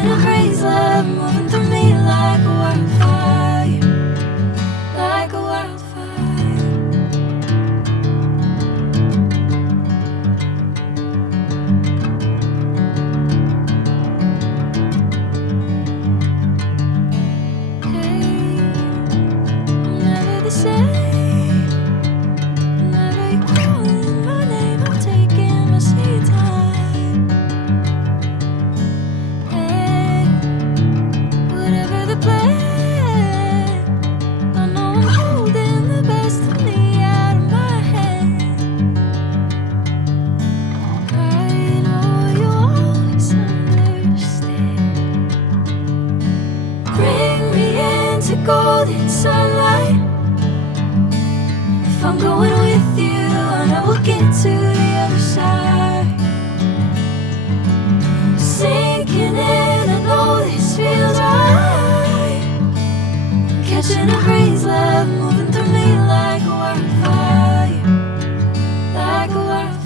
Catching a crazy love moving through me like a wildfire, like a wildfire. Hey, I'm never the same. Whenever you're calling my name, I'm taking my sweet time. Hey, whatever the plan, I know I'm holding the best of me out of my hand. I know you'll always understand. Bring me into golden sunlight. If I'm going with you, I know we'll get to the other side. Sinking in, I know this feels right. Catching a crazy love moving through me like a wildfire, like a wildfire.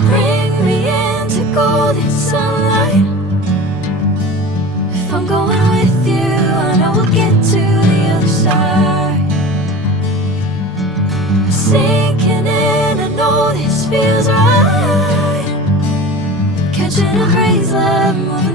Bring me into golden sunlight. If I'm going with you, I know we'll get to the other side. Sinking in, I know this feels right. Catching a crazy love moving